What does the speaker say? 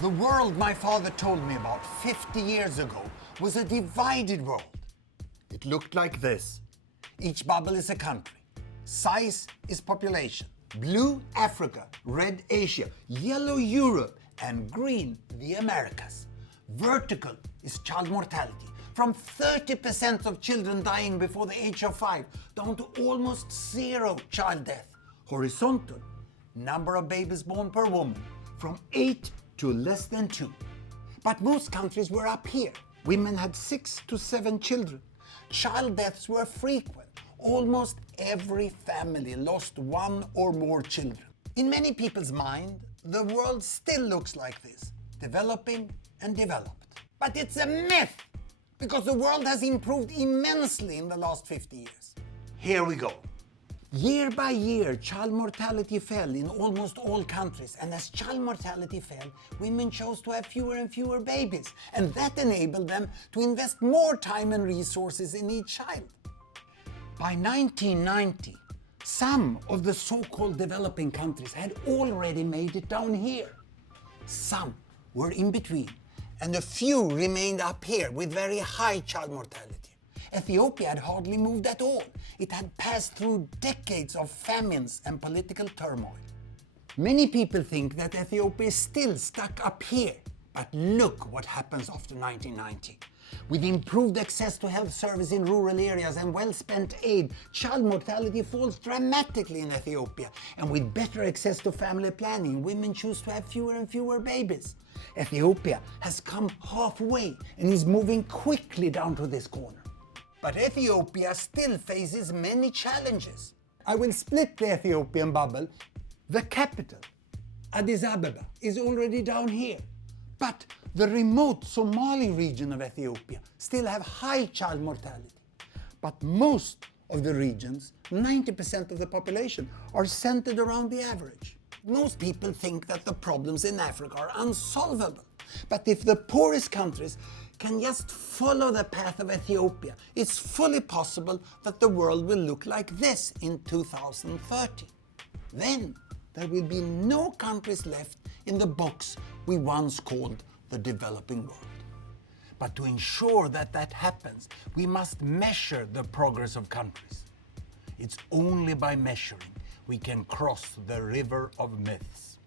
The world my father told me about 50 years ago was a divided world. It looked like this. Each bubble is a country. Size is population. Blue, Africa. Red, Asia. Yellow, Europe. And green, the Americas. Vertical is child mortality. From 30% of children dying before the age of 5 down to almost zero child death. Horizontal, number of babies born per woman. From 8 to less than 2. But most countries were up here. Women had 6 to 7 children. Child deaths were frequent. Almost every family lost one or more children. In many people's mind, the world still looks like this, developing and developed. But it's a myth, because the world has improved immensely in the last 50 years. Here we go. Year by year, child mortality fell in almost all countries, and as child mortality fell, women chose to have fewer and fewer babies, and that enabled them to invest more time and resources in each child. By 1990, some of the so-called developing countries had already made it down here. Some were in between, and a few remained up here with very high child mortality. Ethiopia had hardly moved at all. It had passed through decades of famines and political turmoil. Many people think that Ethiopia is still stuck up here. But look what happens after 1990. With improved access to health service in rural areas and well-spent aid, child mortality falls dramatically in Ethiopia. And with better access to family planning, women choose to have fewer and fewer babies. Ethiopia has come halfway and is moving quickly down to this corner. But Ethiopia still faces many challenges. I will split the Ethiopian bubble. The capital, Addis Ababa, is already down here. But the remote Somali region of Ethiopia still have high child mortality. But most of the regions, 90% of the population, are centered around the average. Most people think that the problems in Africa are unsolvable. But if the poorest countries can just follow the path of Ethiopia, it's fully possible that the world will look like this in 2030. Then there will be no countries left in the box we once called the developing world. But to ensure that that happens, we must measure the progress of countries. It's only by measuring we can cross the river of myths.